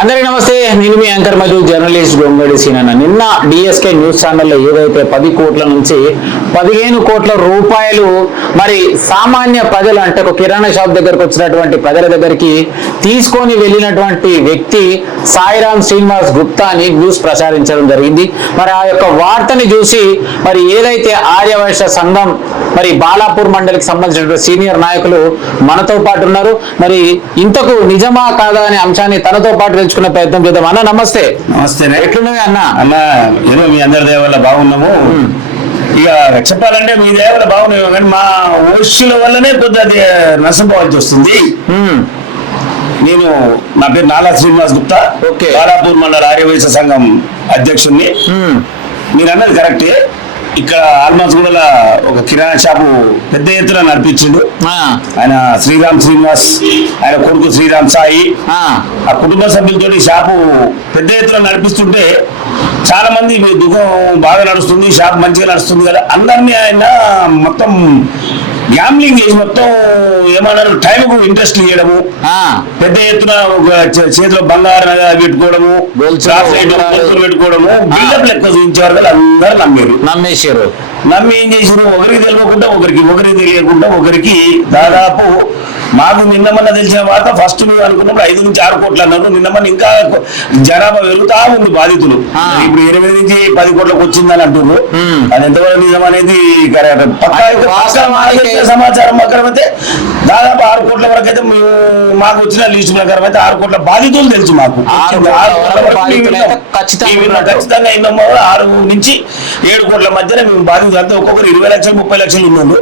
అందరికీ నమస్తే. నేను మీ యాంకర్ మధు, జర్నలిస్ట్ గొంగడి సీనన్న. నిన్న డిఎస్కే న్యూస్ ఛానల్లో ఏదైతే 10 కోట్ల నుంచి 15 కోట్ల రూపాయలు మరి సామాన్య ప్రజలు అంటే ఒక కిరాణా షాప్ దగ్గరకు వచ్చినటువంటి ప్రజల దగ్గరికి తీసుకొని వెళ్ళినటువంటి వ్యక్తి సాయిరామ్ శ్రీనివాస్ గుప్తా అని న్యూస్ ప్రచారించడం జరిగింది. మరి ఆ యొక్క వార్తని చూసి మరి ఏదైతే ఆర్యవైశ్య సంఘం మరి బాలాపూర్ మండలికి సంబంధించిన సీనియర్ నాయకులు మనతో పాటు ఉన్నారు. మరి ఇంతకు నిజమా కాదా అనే అంశాన్ని తనతో పాటు తెలుసుకునే ప్రయత్నం చేద్దాం. అన్న నమస్తే. నమస్తే. ఎట్లున్నవి అన్న? అన్న ఏదో మీ అందరి దేవల్ల బాగున్నాము. ఇక చెప్పాలంటే మీ దేవల్ల బాగున్నాము కానీ మా ఓషుల వల్లనే కొద్దిగా నష్టపోవాల్సి వస్తుంది. నేను నా పేరు నాలా శ్రీనివాస్ గుప్తా, బాలాపూర్ మండల ఆర్యవైశ్య సంఘం అధ్యక్షుడిని. మీరు అన్నది కరెక్టే. ఇక్కడ ఆల్మాస్గూడలో ఒక కిరాణా షాపు పెద్ద ఎత్తున నడిపించిండు ఆయన శ్రీరామ్ శ్రీనివాస్, ఆయన కొడుకు శ్రీరామ్ సాయి. ఆ కుటుంబ సభ్యులతో షాపు పెద్ద ఎత్తున నడిపిస్తుంటే చాలా మంది దుఃఖం బాగా నడుస్తుంది, షాప్ మంచిగా నడుస్తుంది కదా, అందరినీ ఆయన మొత్తం గ్యాంబ్లింగ్ చేసి మొత్తం ఏమన్నారు టైంకు ఇంట్రెస్ట్ ఇవ్వడము, పెద్ద ఎత్తున చేతిలో బంగారం పెట్టుకోవడము, పెట్టుకోవడము, బిల్డప్ లెక్క చూపించేవారు కదా, అందరూ నమ్మేశారు. నమ్మి ఏం చేసారు, ఒకరికి తెలియకుండా ఒకరికి తెలియకుండా ఒకరికి దాదాపు మాకు నిన్నమన్న తెలిసిన వార్త ఫస్ట్ మేము అనుకున్నప్పుడు 5 నుంచి 6 కోట్లు అన్నారు. నిన్నమన్న ఇంకా జనాభా వెళుతా ఉంది బాధితులు. ఇప్పుడు 8 నుంచి 10 కోట్లకు వచ్చిందని అంటున్నారు. అది ఎంతవరకు నిజం అనేది సమాచారం ప్రకారం అయితే దాదాపు 6 కోట్ల వరకు అయితే మాకు వచ్చిన లిస్టు ప్రకారం అయితే 6 కోట్ల బాధితులు తెలుసు మాకు. ఖచ్చితంగా 6 నుంచి 7 కోట్ల మధ్యన మేము బాధితులు అంతా ఒక్కొక్కరు 20 లక్షలు 30 లక్షలు ఉన్నాడు.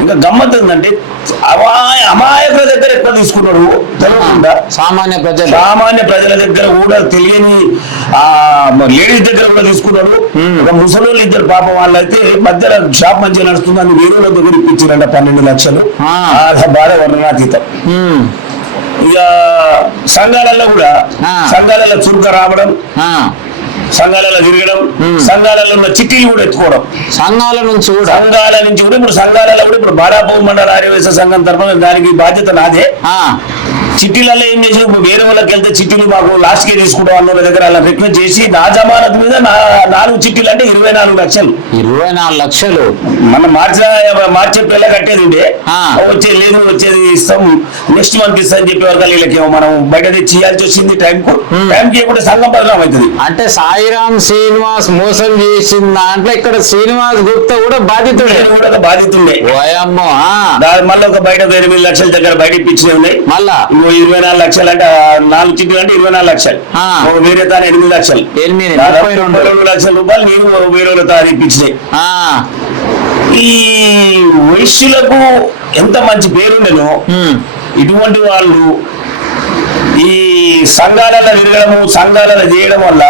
ఇంకా గమ్మత్ ఏంటంటే అమాయకుల దగ్గర ఎక్కువ తీసుకున్నాడు తెలియకుండా. సామాన్య ప్రజల దగ్గర కూడా తెలియని లేడీస్ దగ్గర కూడా తీసుకున్నాడు. ఒక ముసలోళ్ళు ఇద్దరు పాపం వాళ్ళైతే మధ్యలో షాప్ మంచిగా నడుస్తుంది అని వేరే వాళ్ళ దగ్గర ఇప్పించారంట 12 లక్షలు. బాధ వర్ణనాతీతం. ఇక సంఘాలలో కూడా సంఘాలలో చురుక రావడం, సంఘాలలో తిరగడం, సంఘాలలో ఉన్న చిట్టీలు కూడా ఎత్తుకోవడం, సంఘాల నుంచి కూడా ఇప్పుడు సంఘాలలో కూడా ఇప్పుడు బాలాపూర్ మండల ఆర్యవైశ్య సంఘం తరఫున దానికి బాధ్యత నాదే. చిట్టీలలో ఏం చేసి ఇప్పుడు వేరే వాళ్ళకి వెళ్తే చిట్టీలు మాకు లాస్ట్ కే తీసుకుంటాం అన్న దగ్గర అలా రిక్వెస్ట్ చేసి నా జమానత్ మీద 4 చిట్టీలు అంటే 24 లక్షలు. 24 లక్షలు మనం మార్చి పిల్ల కట్టేది ఉండే వచ్చేది ఇస్తాం నెక్స్ట్ మంత్ ఇస్తాం అని చెప్పే వరకు వీళ్ళకేమో మనం బయట తెచ్చి ఇవ్వాల్సి వచ్చింది. టైంకి కూడా సంఘం బదనాం అవుతుంది. అంటే సాయిరామ్ శ్రీనివాస్ మోసం చేసిన దాంట్లో ఇక్కడ శ్రీనివాస్ గుప్తా కూడా బాధితుడే. మళ్ళీ ఒక బయట 8 లక్షల దగ్గర బయట ఇప్పించినవి ఉన్నాయి. మళ్ళా 24 లక్షలు అంటే 4 చిట్టీలు అంటే 24 లక్షలు. వేరే తాను 8 లక్షలు, 32 లక్షల రూపాయలు నేను వేరే తాను ఇప్పించినాయి. ఈ వైశ్యులకు ఎంత మంచి పేరుండేనో ఇటువంటి వాళ్ళు ఈ సంఘాలలో తిరగడము, సంఘాలలో చేయడం వల్ల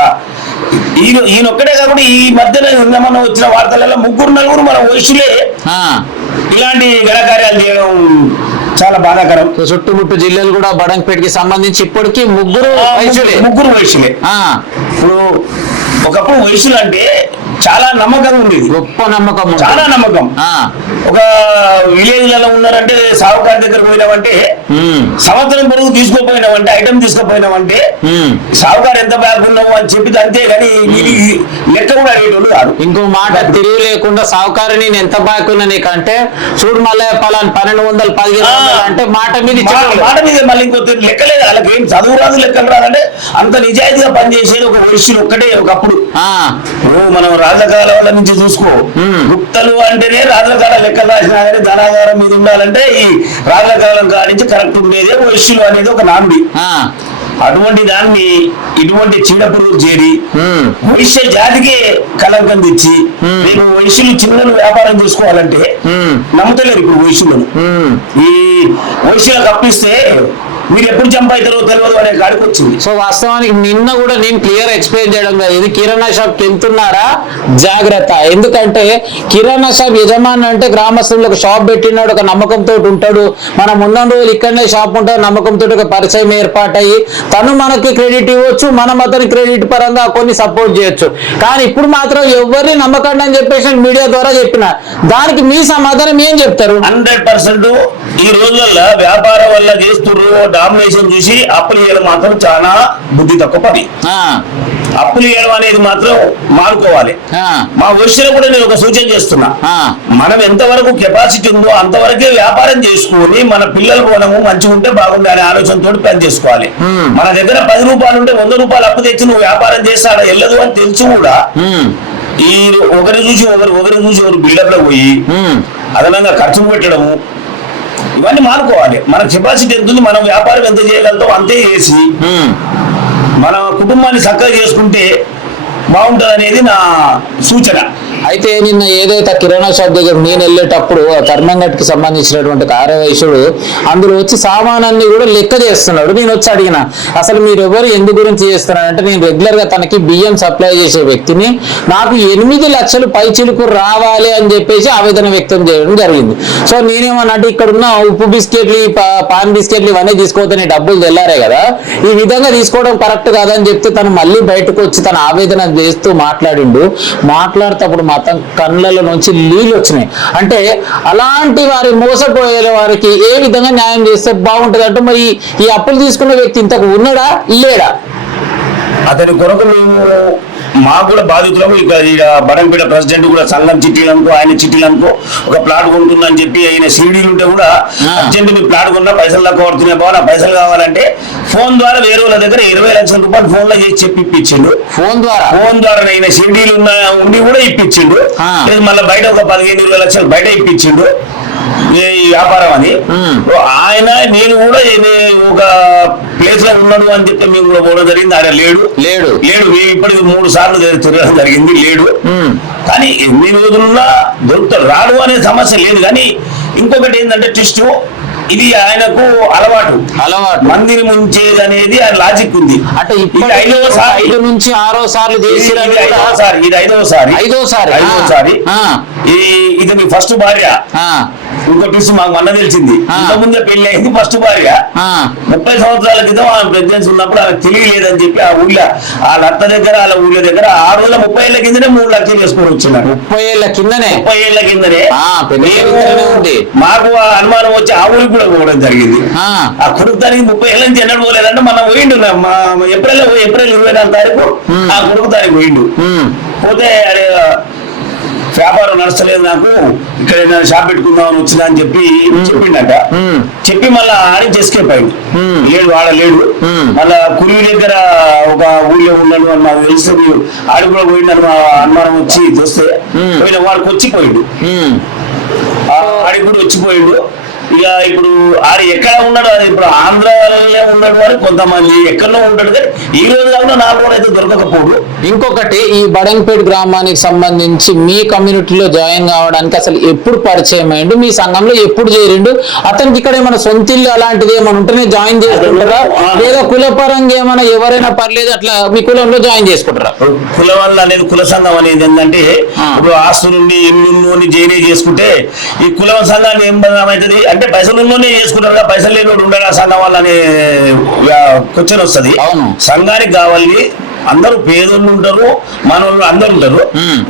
ఈయనొక్కడే కాకుండా ఈ మధ్యన మనం వచ్చిన వార్తలలో 3-4 మన వైశ్యులే ఇలాంటి ఘనకార్యాలు చేయడం చాలా బాధాకరం. చుట్టుముట్టు జిల్లాలు కూడా బడంగపేటకి సంబంధించి ఇప్పటికీ 3 వైశ్యులే. ఇప్పుడు ఒకప్పుడు వైశ్యులు అంటే చాలా నమ్మకం ఉండేది, గొప్ప నమ్మకం, చాలా నమ్మకం. ఒక విలేజ్లలో ఉన్నారంటే సావుకారి దగ్గర పోయినామంటే సంవత్సరం పొరుగు తీసుకోపోయినామంటే ఐటమ్ తీసుకోపోయినామంటే సావుకారు ఎంత బ్యాగ్ ఉన్నావు అని చెప్పి అంతే కానీ లెక్క కూడా అడిగేటోళ్ళు కాదు. ఇంకో మాట తిరిగి లేకుండా సావుకారు నేను ఎంత బ్యాగ్ ఉన్నా నీకంటే చూడు మళ్ళీ పలాన్ 1200 1500 అంటే మాట మీద మళ్ళీ ఇంకో లెక్కలేదు. వాళ్ళకి ఏం చదువు రాదు, లెక్కలు రాదంటే అంత నిజాయితీగా పనిచేసేది ఒక వైశ్యులు ఒక్కటే. ఒకప్పుడు మనం రాజకాల వాళ్ళ నుంచి చూసుకో, గుప్తలు అంటేనే రాజకాల లెక్కలు రాసినా కానీ ధనాగారం మీద ఉండాలంటే ఈ రాజకాలం కానించి కరెక్ట్ ఉండేది వైశ్యులు అనేది ఒక నాంది. అటువంటి దాన్ని ఇటువంటి చీడపురుగు చేరి వైశ్య జాతికే కలంకం తెచ్చి రేపు వైశ్యులు చిన్న వ్యాపారం చేసుకోవాలంటే నమ్ముతలేరు ఇప్పుడు వైశ్యులను. ఈ వైశ్యులకు అప్పిస్తే మీరు ఎప్పుడు జంప్ అవుతారో తెలియదు అనే కాడికి వచ్చింది. సో వాస్తవానికి నిన్న కూడా నేను క్లియర్ ఎక్స్ప్లెయిన్ చేయడం లేదు. ఇది కిరాణా షాప్ వెళ్తున్నారా జాగ్రత్త. ఎందుకంటే కిరాణా షాప్ యజమాని అంటే గ్రామస్తులకు షాప్ పెట్టినాడు, ఒక నమ్మకంతో ఉంటాడు. మనం ఉన్న రోజులు ఇక్కడనే షాప్ ఉంటాడు, నమ్మకంతో ఒక పరిచయం ఏర్పాటయ్యి తను మనకి క్రెడిట్ ఇవ్వచ్చు, మనం అతని క్రెడిట్ పరంగా కొన్ని సపోర్ట్ చేయొచ్చు. కానీ ఇప్పుడు మాత్రం ఎవరిని నమ్మకండి అని చెప్పేసి మీడియా ద్వారా చెప్పిన దానికి మీ సమాధానం ఏం చెప్తారు? 100% ఈ రోజుల్లో వ్యాపారం వల్ల చేస్తున్నారు, డామినేషన్ చూసి అప్పులు చేయడం మాత్రం చాలా బుద్ధి తక్కువ పని. అప్పులు చేయడం అనేది మాత్రం మానుకోవాలి. మా విషయంలో కూడా నేను ఒక సూచన చేస్తున్నా, మనం ఎంతవరకు కెపాసిటీ ఉందో అంతవరకే వ్యాపారం చేసుకుని మన పిల్లల కోణము మంచిగా ఉంటే బాగుండే అనే ఆలోచనతో పని చేసుకోవాలి. మన దగ్గర 10 రూపాయలు ఉంటే 100 రూపాయలు అప్పు తెచ్చి నువ్వు వ్యాపారం చేస్తాడా వెళ్ళదు అని తెలిసి కూడా ఈ ఒకరి చూసి ఒకరు బిల్డప్ లో పోయి అదనంగా ఖర్చులు పెట్టడము ఇవన్నీ మానుకోవాలి. మన కెపాసిటీ ఎంత ఉంది, మనం వ్యాపారం ఎంత చేయగలుగుతాం అంతే చేసి మన కుటుంబాన్ని చక్కగా చేసుకుంటే బాగుంటుంది అనేది నా సూచన. అయితే నిన్న ఏదైతే కిరాణా షాప్ దగ్గర నేను వెళ్ళేటప్పుడు కర్మంగట్కి సంబంధించినటువంటి కార్యవైశ్యుడు అందులో వచ్చి సామానాన్ని కూడా లెక్క చేస్తున్నాడు. నేను వచ్చి అడిగిన, అసలు మీరు ఎవరు ఎందు గురించి చేస్తున్నారంటే, నేను రెగ్యులర్ గా తనకి బియ్యం సప్లై చేసే వ్యక్తిని, నాకు 8 లక్షలు పై చిలుకు రావాలి అని చెప్పేసి ఆవేదన వ్యక్తం చేయడం జరిగింది. సో నేనేమన్నట్టు ఇక్కడ ఉన్న ఉప్పు బిస్కెట్లు పాన్ బిస్కెట్లు ఇవన్నీ తీసుకోవద్దని డబ్బులు తెల్లారే కదా, ఈ విధంగా తీసుకోవడం కరెక్ట్ కాదని చెప్తే తను మళ్ళీ బయటకు వచ్చి తన ఆవేదన చేస్తూ మాట్లాడేటప్పుడు మాత్రం కళ్ళల నుంచి నీళ్ళు వచ్చినాయి. అంటే అలాంటి వారి మోసపోయే వారికి ఏ విధంగా న్యాయం చేస్తే బాగుంటుంది అంటే, మరి ఈ అప్పులు తీసుకున్న వ్యక్తి ఇంతకు ఉన్నాడా లేడా? అతని కొరకు మేము మాకు కూడా బాధితులము. ఇక బడంపేట ప్రెసిడెంట్ కూడా సంఘం చిట్టీలనుకో ఆయన చిట్టీలనుకో ఒక ప్లాట్ కొంటుందని చెప్పి ఆయన సీడీలు ఉంటే కూడా అర్జెంట్ మీ ప్లాట్ కొన్నా పైసలు తక్కువ పడుతున్నాయి బాబు, నా పైసలు కావాలంటే ఫోన్ ద్వారా వేరే వాళ్ళ దగ్గర 20 లక్షల రూపాయలు ఫోన్ లో చేసి చెప్పి ఇప్పించిండు. ఫోన్ ద్వారా ఆయన సీడీలు ఉండి కూడా ఇప్పించిండు. మళ్ళీ బయట ఒక 15-20 లక్షలు బయట ఇప్పించిండు ఈ వ్యాపారం అని. ఆయన నేను కూడా ఒక ప్లేస్ లో ఉన్నాడు అని చెప్పి మేము కూడా పోవడం జరిగింది. ఆయన లేడు మేము ఇప్పటికి 3 సార్లు తిరగడం జరిగింది, లేడు. కానీ ఎన్ని రోజులున్నా దొరుకుతాడు, రాడు అనే సమస్య లేదు. కానీ ఇంకొకటి ఏంటంటే ట్విస్ట్, ఇది ఆయనకు అలవాటు మందిని ముంచేది అనేది ఆయన లాజిక్ ఉంది. అంటే ఇది 5వ నుంచి 6వ సార్లు చేసి ఇది 5వసారి. ఇది ఫస్ట్ భార్య. ఇంకో ట్విస్ట్ మాకు మొన్న తెలిసింది, ఇంతకుముందే పెళ్లి అయింది, ఫస్ట్ భార్య. 30 సంవత్సరాల క్రితం ఆమె ప్రెగ్నెన్సీ ఉన్నప్పుడు ఆమె తెలియలేదని చెప్పి ఆ ఊళ్ళో వాళ్ళ అత్త దగ్గర వాళ్ళ ఊళ్ళో దగ్గర 30 ఏళ్ల కిందనే 3 లక్షలు వేసుకొని వచ్చినాడు. 30 ఏళ్ల కిందనే మాకు అనుమానం వచ్చి ఆ ఊరికి కూడా పోవడం జరిగింది. ఆ కొడుకు దానికి 30 ఏళ్ళ నుంచి ఎన్నడూ పోలేదంటే మనం పోయిండు. ఏప్రిల్ 24వ తారీఖు ఆ కొడుకు దానికి పోయిండు. పోతే వ్యాపారం నడుస్తలేదు, నాకు ఇక్కడ ఏదైనా షాప్ పెట్టుకుందామని వచ్చిందా అని చెప్పిండట. చెప్పి మళ్ళా ఆడించి ఎస్కేప్ అయింది. లేడు. మళ్ళా కురివి దగ్గర ఒక ఊళ్ళో ఉన్నాడు అని మాకు తెలిసి ఆడి కూడా పోయిండని మా అనుమానం వచ్చి చూస్తే పోయిన వాడికి వచ్చిపోయిండు. ఆడికి కూడా వచ్చిపోయిండు. ఇక ఇప్పుడు ఆడు ఎక్కడ ఉన్నాడు, అది ఇప్పుడు ఆంధ్రాలో ఉన్నాడు వారు, కొంతమంది ఎక్కడో ఉంటాడు. కానీ ఈ రోజు కాకుండా 4 రోజులు అయితే దొరకకపోడు. ఇంకొకటి, ఈ బడంపేట గ్రామానికి సంబంధించి మీ కమ్యూనిటీలో జాయిన్ కావడానికి అసలు ఎప్పుడు పరిచయం అయ్యిండు, మీ సంఘంలో ఎప్పుడు చేరిండు, అతనికి ఇక్కడ ఏమైనా సొంత ఇల్లు అలాంటిది ఏమైనా ఉంటేనే జాయిన్ చేసుకుంటారా, లేదా కులపరంగా ఏమైనా ఎవరైనా పర్లేదు అట్లా మీ కులంలో జాయిన్ చేసుకుంటారా? కులం వల్ల అనేది కుల సంఘం అనేది ఏంటంటే, ఇప్పుడు ఆస్తులుండి ఇల్లు జైనే చేసుకుంటే ఈ కుల సంఘాన్ని ఏం బదనామవుతుంది అంటే, పైసలులోనే చేసుకుంటారు, పైసలు లేని ఉండగా సంఘం వల్ల అనే క్వశ్చన్ వస్తుంది. సంఘానికి కావాలి, అందరూ పేదోళ్ళు ఉంటారు, మనోళ్ళు అందరు ఉంటారు.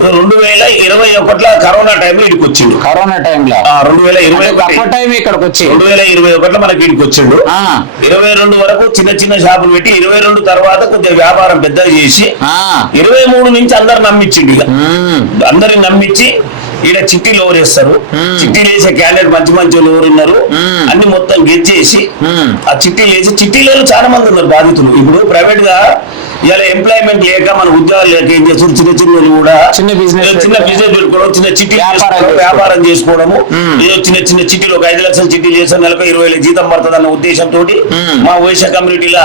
2021 కరోనా టైంలో ఇక్కడికి వచ్చిండు. 2021 మనకి ఇక్కడికి వచ్చిండు. 22 వరకు చిన్న షాపులు పెట్టి 22 తర్వాత కొద్దిగా వ్యాపారం పెద్దగా చేసి 23 నుంచి అందరు నమ్మించిండు. ఇక అందరిని నమ్మించి ఈడ చిట్టీలు ఎవరేస్తారు, చిట్టీలు వేసే క్యాండిడేట్ మంచి వాళ్ళు ఎవరు ఉన్నారు అన్ని మొత్తం గెచ్చేసి ఆ చిట్టీలు వేసి, చిట్టీలో చాలా మంది ఉన్నారు బాధితులు. ఇప్పుడు ప్రైవేట్ గా ఇలా ఎంప్లాయ్మెంట్ లేక మన ఉద్యోగాలు లేక ఏం చేస్తారు, చిన్న కూడా చిన్న బిజినెస్ పెట్టుకోవడం, చిన్న చిట్టి వ్యాపారం చేసుకోవడము, ఏదో చిన్న చిట్టీలు ఒక 5 లక్షల చిట్టీలు చేస్తారు, నెలకు 20,000 జీతం పడుతుంది అన్న ఉద్దేశంతో మా వైశ్య కమ్యూనిటీలో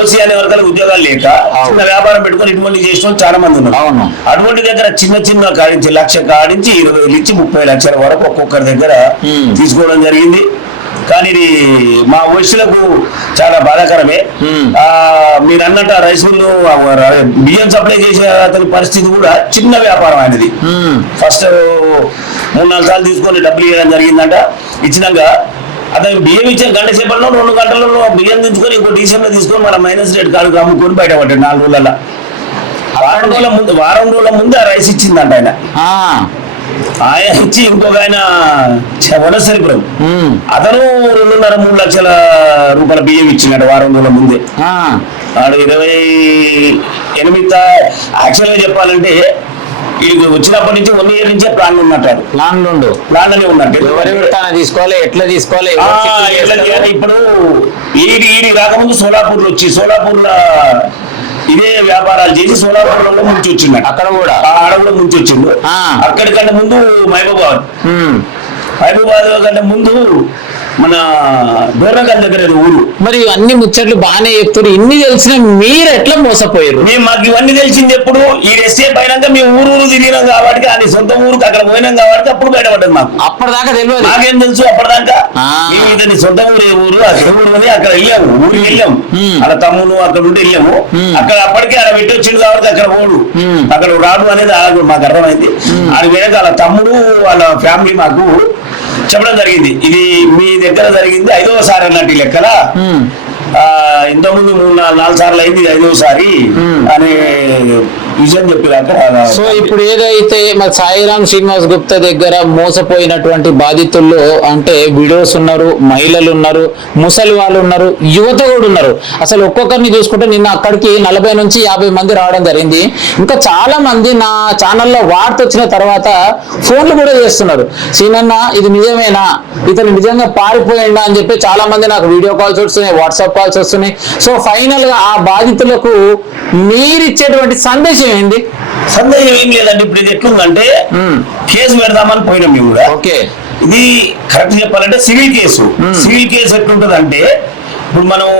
ఓసీ అనే వర్గాలకు ఉద్యోగాలు లేక చిన్న వ్యాపారం పెట్టుకొని ఇటువంటి చేసిన చాలా మంది ఉన్నారు. అటువంటి దగ్గర చిన్న కాడించి 1 లక్ష కాడించి 20,000 ఇచ్చి 30 లక్షల వరకు ఒక్కొక్కరి దగ్గర తీసుకోవడం జరిగింది. కానీ ఇది మా వయసులకు చాలా బాధాకరమే. మీరు అన్నట్టు రైస్ మిల్లు బియ్యం సప్లై చేసే అతని పరిస్థితి కూడా చిన్న వ్యాపారం అనేది. ఫస్ట్ 3-4 సార్లు తీసుకొని డబ్బులు ఇవ్వడం జరిగిందంట. ఇచ్చినాక అతను బియ్యం ఇచ్చిన గంట సేపట్లో 2 గంటలలో బియ్యం దించుకొని ఇంకో డీసీఎంలో తీసుకొని మన మైనస్ రేట్ కాడికి అమ్ముకొని బయటపడ్డాడు. 4 రోజులలో వారం రోజుల ముందు ఆ రైస్ ఇచ్చిందంట ఆయన. ఆయన ఇచ్చి ఇంకొక ఆయన వనసరిపురం అతను 2.5-3 లక్షల రూపాయల బియ్యం ఇచ్చినట్టు వారం రోజుల ముందే. వాడు 28 యాక్చువల్ గా చెప్పాలంటే వీడికి వచ్చినప్పటి నుంచి 1 ఇయర్ నుంచే ప్లాన్ ఉన్నట్టు. ప్లాన్ అని ఉన్నట్టు తీసుకోవాలి, ఎట్లా తీసుకోవాలి. ఇప్పుడు ఈడి రాకముందు సోలాపూర్ లో వచ్చి సోలాపూర్ లో ఇదే వ్యాపారాలు చేసి సోలాపూర్ లో ముంచి వచ్చిండు. అక్కడ కూడా ముంచి వచ్చిండు. అక్కడికంటే ముందు మహబూబాబాద్ కంటే ముందు మన దూరంగల్ దగ్గర ఊరు. మరి అన్ని ముచ్చట్లు బాగానే చెప్తారు, ఇన్ని తెలిసిన మీరు ఎట్లా మోసపోయారు? మేము మాకు ఇవన్నీ తెలిసింది ఎప్పుడు ఈ ఎస్టేట్ అయినాక మేము ఊరు తిరిగినాం కాబట్టి అది సొంత ఊరికి అక్కడ పోయినాం కాబట్టి అప్పుడు బయటపడ్డది. మాకు అప్పటిదాకా తెలియదు. నాకేం తెలుసు అప్పటిదాకా మేము ఇతని సొంత ఊరు అక్కడ ఊరు అని అక్కడ వెళ్ళాము, ఊరికి వెళ్ళాము. అక్కడ తమ్ముడు అక్కడ ఉండి వెళ్ళాము. అక్కడ అప్పటికే అక్కడ పెట్టి వచ్చింది కాబట్టి అక్కడ పోడు, అక్కడ రాడు అనేది మాకు అర్థమైంది. అది వేరే వాళ్ళ తమ్ముడు వాళ్ళ ఫ్యామిలీ మాకు చెప్పడం జరిగింది. ఇది మీ దగ్గర జరిగింది 5వ సారి అన్నట్టు లెక్కల. ఇంతకుముందు 3-4 సార్లు అయింది, 5వ సారి అనే విషయం చెప్పాక. సో ఇప్పుడు ఏదైతే మరి సాయిరామ్ శ్రీనివాస్ గుప్తా దగ్గర మోసపోయినటువంటి బాధితుల్లో అంటే విడోస్ ఉన్నారు, మహిళలు ఉన్నారు, ముసలి వాళ్ళు ఉన్నారు, యువత కూడా ఉన్నారు. అసలు ఒక్కొక్కరిని చూసుకుంటే నిన్న అక్కడికి 40 నుంచి 50 మంది రావడం జరిగింది. ఇంకా చాలా మంది నా ఛానల్లో వార్త వచ్చిన తర్వాత ఫోన్లు కూడా చేస్తున్నారు. సీనన్న ఇది నిజమేనా, ఇతను నిజంగా పారిపోయిందా అని చెప్పి చాలా మంది నాకు వీడియో కాల్స్ వస్తున్నాయి, వాట్సాప్ కాల్స్ వస్తున్నాయి. సో ఫైనల్ గా ఆ బాధితులకు మీరిచ్చేటువంటి సందేశం ఏంది? సందేశం ఏం లేదండి. ఇప్పుడు ఇది ఎట్లుందంటే కేసు పెడదామని పోయినాం మేము కూడా. ఇది కరెక్ట్ చెప్పాలంటే సివిల్ కేసు. సివిల్ కేసు ఎట్లుంటది అంటే ఇప్పుడు మనం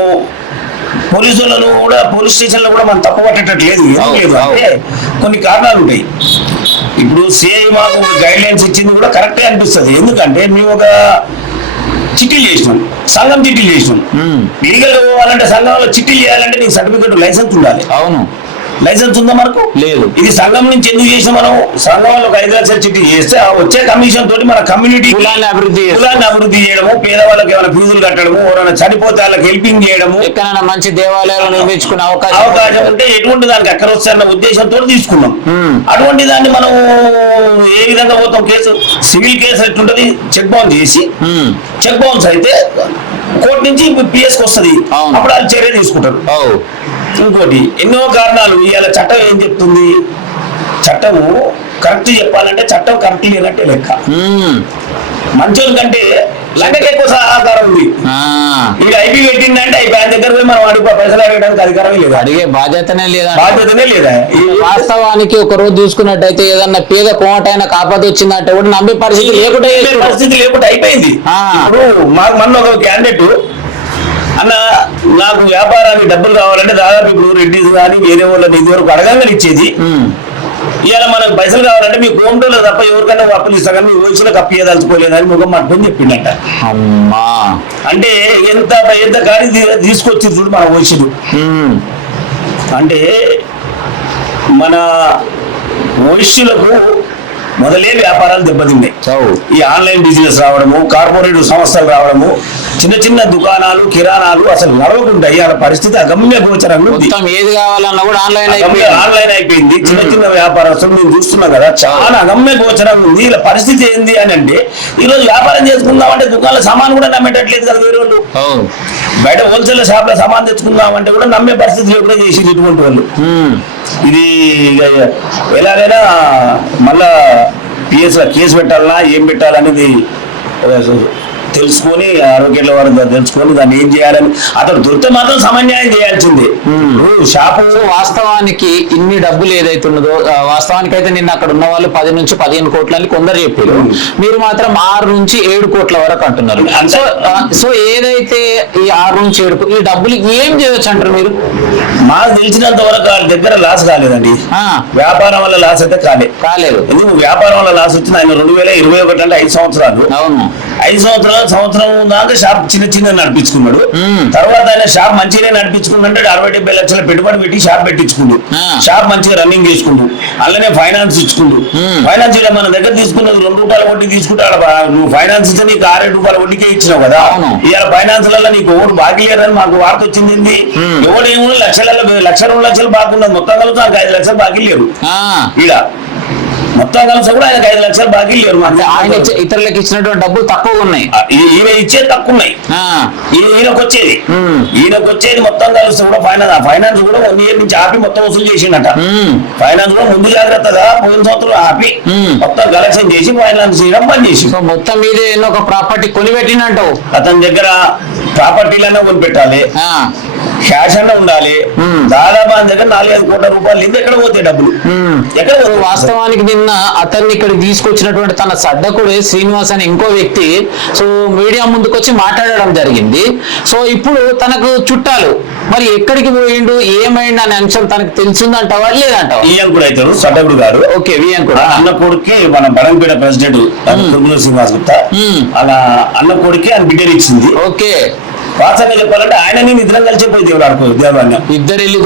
పోలీసులను కూడా పోలీస్ స్టేషన్ లో కూడా మనం తప్పు పట్టేటట్లేదు. లేదు అంటే కొన్ని కారణాలు ఉంటాయి. ఇప్పుడు సిఐ మాకు గైడ్ లైన్స్ ఇచ్చింది కూడా కరెక్టే అనిపిస్తుంది. ఎందుకంటే మేము ఒక చిట్టీలు చేసినాం, సంఘం చిట్టీలు చేసినాం. లీగల్ గా పోవాలంటే సంఘంలో చిట్టీలు చేయాలంటే నీకు సర్టిఫికేట్ లైసెన్స్ ఉండాలి. అవును, లైసెన్స్ ఉందా మనకు? లేదు. ఇది సంఘం నుంచి ఎందుకు చేసి మనం సంఘంలో ఒక 5 లక్షల చిట్టి చేస్తే వచ్చే కమిషన్ తోటి మన కమ్యూనిటీ కులాన్ని అభివృద్ధి చేయడము, పేదవాళ్ళకి ఏమైనా ఫీజులు కట్టడము, ఎవరైనా చనిపోతే వాళ్ళకి హెల్పింగ్ చేయడము, ఎక్కడైనా మంచి దేవాలయాలు నిర్మించుకునే అవకాశం ఉంటే ఎటువంటి దానికి అక్కడ వస్తారన్న ఉద్దేశంతో తీసుకున్నాం. అటువంటి దాన్ని మనం ఏ విధంగా పోతాం? కేసు సివిల్ కేసు ఎట్లుంటది, చెక్ బౌన్స్ చేసి చెక్ బౌన్స్ అయితే కోర్టు నుంచి పిఎస్కి వస్తుంది, అప్పుడు వాళ్ళు చర్య తీసుకుంటారు. ఇంకోటి ఎన్నో కారణాలు. ఇవాళ చట్టం ఏం చెప్తుంది? చట్టము కరెక్ట్ చెప్పాలంటే చట్టం కరెక్ట్ లేనట్టే లెక్క. మంచోళ్ళ కంటే లంకకి ఎక్కువ సహకారం ఉంది. ఇది ఐపీ పెట్టిందంటే ఆయన దగ్గర పోయి మనం అడుగు పైసలు అడగడానికి అధికారమే లేదు, అడిగే బాధ్యతనే లేదా. వాస్తవానికి ఒక రోజు చూసుకున్నట్టయితే ఏదన్నా పేద కోటైనా కాపాత వచ్చిందంటే కూడా నమ్మే పరిస్థితి లేకుండా అయిపోయింది. ఇప్పుడు మాకు మొన్న ఒక క్యాండిడేట్ అన్న నాకు వ్యాపారానికి డబ్బులు కావాలంటే దాదాపు ఇప్పుడు రెడ్డిస్ కానీ వేరే వాళ్ళని ఇది వరకు అడగంగా ఇచ్చేది. ఇవాళ మనకు పైసలు కావాలంటే మీ కోమటోలో తప్ప ఎవరికైనా అప్పులు ఇస్తా కానీ మీ వయసులకు అప్పు ఇవ్వదలుచుకోలేదని ముఖం పట్టుకొని చెప్పిండట. అంటే ఎంత కానీ తీసుకొచ్చి చూడు మన వయసులు. అంటే మన వయసులకు మొదలే వ్యాపారాలు దెబ్బతిన్నాయి. ఈ ఆన్లైన్ బిజినెస్ రావడము, కార్పొరేటివ్ సంస్థలు రావడము, చిన్న చిన్న దుకాణాలు, కిరాణాలు అసలు నడవకుంటాయి. ఆ పరిస్థితి అగమ్య గోచరంగా ఉంది. ఏది కావాలన్నా కూడా ఆన్లైన్ అయిపోయింది. చిన్న చిన్న వ్యాపారస్తులు మేము చూస్తున్నాం కదా, చాలా అగమ్య గోచరంగా ఉంది. ఇలా పరిస్థితి ఏంది అని అంటే ఈ రోజు వ్యాపారం చేసుకుందామంటే దుకాణాల సామాన్ కూడా నమ్మేటట్లేదు కదా. వేరే వాళ్ళు బయట హోల్సేల్ షాప్ లో సామాన్ తెచ్చుకుందామంటే కూడా నమ్మే పరిస్థితి లేకుండా చేసి ఇటువంటి వాళ్ళు. ఇది ఎలాగైనా మళ్ళా పిఎస్ కేసు పెట్టాలన్నా ఏం పెట్టాలనేది తెలుసుకొని ఆరోగ్యంలో వారు తెలుసుకొని దాన్ని ఏం చేయాలని అతను దొరికితే మాత్రం సమన్యాయం చేయాల్సిందే. షాపు వాస్తవానికి ఇన్ని డబ్బులు ఏదైతే ఉన్నదో వాస్తవానికి అయితే నిన్న అక్కడ ఉన్న వాళ్ళు 10 నుంచి 15 కోట్లని కొందరు చెప్పారు, మీరు మాత్రం 6 నుంచి 7 కోట్ల వరకు అంటున్నారు. సో ఏదైతే ఈ 6 నుంచి 7 కోట్లు ఈ డబ్బులు ఏం చేయొచ్చు అంటారు మీరు? మాకు తెలిసినంత వరకు వాళ్ళ దగ్గర లాస్ కాలేదండి. వ్యాపారం వల్ల లాస్ అయితే కాలేదు. ఎందుకు వ్యాపారం వల్ల లాస్ వచ్చింది? ఆయన 2021 అంటే 5 సంవత్సరాలు. అవును, 5 సంవత్సరం దాకా షాప్ చిన్న నడిపించుకున్నాడు. తర్వాత ఆయన షాప్ మంచిగానే నడిపించుకుంటే 60-70 లక్షల పెట్టుబడి పెట్టి షాప్ పెట్టించుకుండు. షాప్ మంచిగా రన్నింగ్ చేసుకుండు. అలానే ఫైనాన్స్ ఇచ్చుకుండు. ఫైనాన్స్ ఇలా మన దగ్గర తీసుకున్నది 2 రూపాయల వడ్డీ తీసుకుంటే నువ్వు ఫైనాన్స్ ఇస్తే నీకు 6-7 రూపాయల వడ్డీకే ఇచ్చినావు కదా. ఇవాళ ఫైనాన్స్ లలో నీకు ఎవరు బాకీ లేదని మాకు వార్త వచ్చింది. ఎవరు ఏమో 1 లక్షలు 2 లక్షలు బాకీ ఉన్నది. మొత్తం కలిసి నాకు 5 లక్షలు బాకీ లేరు. ఇలా మొత్తం కలిసి కూడా ఆయనకు 5 లక్షలు బాకీ లేరు. అంటే ఆయన ఇతరులకు ఇచ్చినటువంటి డబ్బులు తక్కువగా ఉన్నాయి, ఈయన ఇచ్చేది తక్కువ ఉన్నాయి. ఈయనకు వచ్చేది మొత్తం కలిసి కూడా ఫైనాన్స్ కూడా 1 year నుంచి ఆపి మొత్తం వసూలు చేసిండట. ఫైనాన్స్ కూడా ముందు జాగ్రత్తగా పోయిన సంవత్సరం ఆపి మొత్తం కలెక్షన్ చేసి ఫైనాన్స్ చేయడం బంద్ చేసి మొత్తం మీద ఎన్నో ఒక ప్రాపర్టీ కొనిపెట్టినంటావు. అతని దగ్గర ప్రాపర్టీలన్నా కొనిపెట్టాలి, క్యాష్ అన్న ఉండాలి. దాదాపు ఆయన దగ్గర 4-5 కోట్ల రూపాయలు ఇది ఎక్కడ పోతాయి డబ్బులు, ఎక్కడ వాస్తవానికి నిన్న అతన్ని ఇక్కడ తీసుకొచ్చినటువంటి తన సడ్డకుడు శ్రీనివాస్ అని ఇంకో వ్యక్తి సో మీడియా ముందుకు వచ్చి మాట్లాడడం జరిగింది. సో ఇప్పుడు తనకు చుట్టాలు మరి ఎక్కడికి పోయిండు ఏమైండు అనే అంశం తనకు తెలిసిందంటావా లేదంటావా? ఈయన కూడా అవుతారు సడ్డకుడు గారు. ఓకే, విఎం కూడా అన్న కొడుక్కి మన బడంపేట ప్రెసిడెంట్ కుర్మూరు శ్రీనివాస్ గుప్తా అలా అన్న కొడుక్కి ఆయన బిడ్డలు ఇచ్చింది. ఓకే, వాస్తవంగా చెప్పాలంటే ఆయన నేను ఇద్దరం కలిసి పోయి దేవాలయం ఇద్దరు వెళ్ళి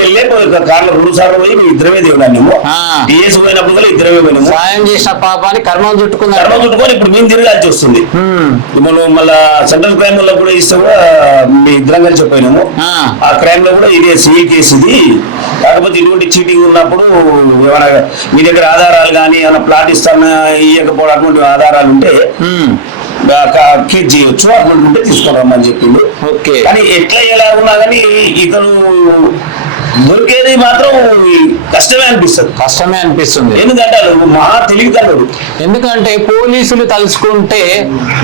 వెళ్ళే కార్లో 2 సార్లు పోయి మేము ఇద్దరమే దేవాలయము. డిఎస్ పోయినప్పుడు కూడా ఇద్దరమే పోయినాము. సాయం చేసిన పాపాన్ని కర్మం చుట్టుకుని ఇప్పుడు మేము తిరగాల్సి వస్తుంది. మనం మళ్ళా సెంట్రల్ క్రైమ్ లో కూడా ఇస్తే కూడా మేము ఇద్దరం కలిసి పోయినాము. ఆ క్రైమ్ లో కూడా ఇదే సివిల్ కేసు ఇది. కాకపోతే ఇటువంటి చీటింగ్ ఉన్నప్పుడు ఏమైనా మీ దగ్గర ఆధారాలు కానీ ఏమైనా ప్లాట్ ఇస్తానా ఇవ్వకపోవడం అటువంటి ఆధారాలు ఉంటే చేయొచ్చు, అటువంటి ఉంటే తీసుకురమ్మని చెప్పిండు. కానీ ఎట్లా ఎలా ఉన్నా కానీ ఇతను దొరికేది మాత్రం కష్టమే అనిపిస్తుంది. ఎందుకంటే మహా తెలివికల్లుడు. ఎందుకంటే పోలీసులు తలుచుకుంటే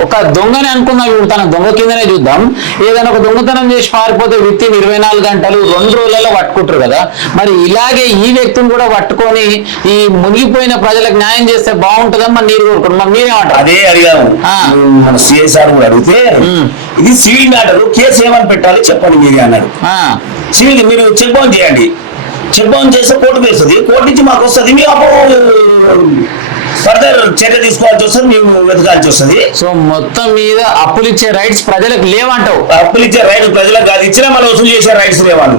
ఒక దొంగని అనుకున్నాం, ఇప్పుడు తన దొంగ కిందనే చూద్దాం. ఏదైనా ఒక దొంగతనం చేసి పారిపోతే వ్యక్తి 24 గంటలు 2 రోజులలో పట్టుకుంటారు కదా. మరి ఇలాగే ఈ వ్యక్తిని కూడా పట్టుకొని ఈ మునిగిపోయిన ప్రజలకు న్యాయం చేస్తే బాగుంటుందని మన నీరు కోరుకుంటున్నాం. మీరేమంటారు? అదే అడిగాము మన సిఐసార్ కూడా అడిగితే ఇది సివిల్ మ్యాటర్, కేసు ఏమని పెట్టాలి చెప్పండి మీరే అన్నాడు. సివిల్ మీరు చెక్ బౌన్ చేయండి, చెక్ బౌన్ చేస్తే కోర్టుకు వేస్తుంది, కోర్టు నుంచి మాకు వస్తుంది, మేము అప్పుడు ఫర్దర్ చర్య తీసుకోవాల్సి వస్తుంది, మేము వెతకాల్సి వస్తుంది. సో మొత్తం మీద అప్పులు ఇచ్చే రైట్స్ ప్రజలకు లేవంటావు? అప్పులు ఇచ్చే రైట్స్ ప్రజలకు కాదు, ఇచ్చినా మళ్ళీ వసూలు చేసే రైట్స్ లేవాను.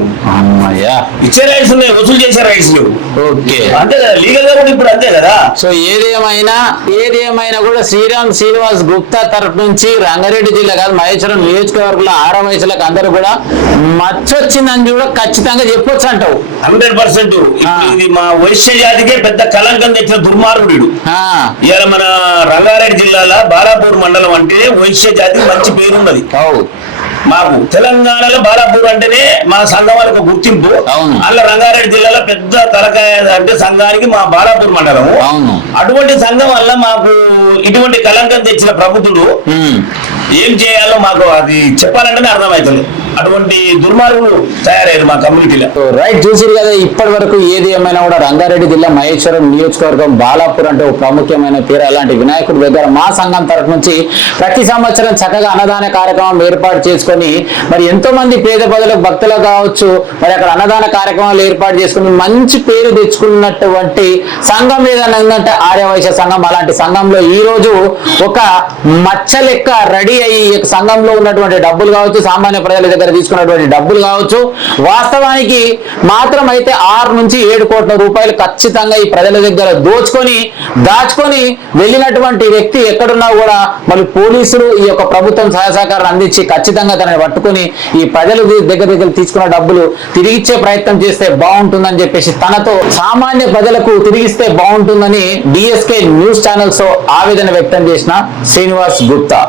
ఇచ్చే రైట్స్ ఉన్నాయి, వసూలు చేసే రైట్స్ లేవు. ఓకే, అంతే కదా, లీగల్ గా కూడా ఇప్పుడు అంతే కదా. సో ఏదేమైనా కూడా శ్రీనివాస్ గుప్తా తరఫు నుంచి రంగారెడ్డి జిల్లా కాదు మహేశ్వరం నియోజకవర్గంలో 6వ వయసులకు అందరూ కూడా మచ్చొచ్చిందని కూడా ఖచ్చితంగా చెప్పొచ్చు అంటావు? 100%. ఇది మా వైశ్య జాతికే పెద్ద కలంకం తెచ్చిన దుర్మార్గుడు. ఇవాళ మన రంగారెడ్డి జిల్లాలో బాలాపూర్ మండలం అంటే వైశ్య జాతికి మంచి పేరున్నది. మాకు తెలంగాణలో బాలాపూర్ అంటేనే మా సంఘం వాళ్ళకి గుర్తింపు. అలా రంగారెడ్డి జిల్లాలో పెద్ద తలకాయ అంటే సంఘానికి మా బాలాపూర్ మండలం. అటువంటి సంఘం వల్ల మాకు ఇటువంటి కలంకం తెచ్చిన ప్రభుత్వుడు ఏం చేయాలో మాకు అది చెప్పాలంటేనే అర్థమవుతుంది. అటువంటి దుర్మార్గులు తయారయ్యారు మా కమ్యూనిటీలో. రైట్, చూసిరు కదా. ఇప్పటి వరకు ఏది ఏమైనా కూడా రంగారెడ్డి జిల్లా మహేశ్వరం నియోజకవర్గం బాలాపూర్ అంటే ఒక ప్రాముఖ్యమైన పేరు. అలాంటి వినాయకుడి దగ్గర మా సంఘం తరఫు నుంచి ప్రతి సంవత్సరం చక్కగా అన్నదాన కార్యక్రమం ఏర్పాటు చేసుకొని మరి ఎంతో మంది పేద ప్రజలకు భక్తులు కావచ్చు మరి అక్కడ అన్నదాన కార్యక్రమాలు ఏర్పాటు చేసుకుని మంచి పేరు తెచ్చుకున్నటువంటి సంఘం ఏదైనా ఉందంటే ఆర్యవైశ్య సంఘం. అలాంటి సంఘంలో ఈ రోజు ఒక మచ్చ లెక్క రెడీ అయ్యి సంఘంలో ఉన్నటువంటి డబ్బులు కావచ్చు, సామాన్య ప్రజల దగ్గర తీసుకున్నటువంటి డబ్బులు కావచ్చు, వాస్తవానికి మాత్రం అయితే 6 నుంచి 7 కోట్ల రూపాయలు ఖచ్చితంగా ఈ ప్రజల దగ్గర దాచుకొని వెళ్ళినటువంటి వ్యక్తి ఎక్కడున్నా కూడా మరి పోలీసులు ఈ యొక్క ప్రభుత్వం సహాయ సహకారం అందించి ఖచ్చితంగా తనని పట్టుకొని ఈ ప్రజలు దగ్గర తీసుకున్న డబ్బులు తిరిగిచ్చే ప్రయత్నం చేస్తే బాగుంటుందని చెప్పేసి తనతో సామాన్య ప్రజలకు తిరిగిస్తే బాగుంటుందని డిఎస్కే న్యూస్ ఛానల్స్ ఆవేదన వ్యక్తం చేసిన శ్రీనివాస్ గుప్తా.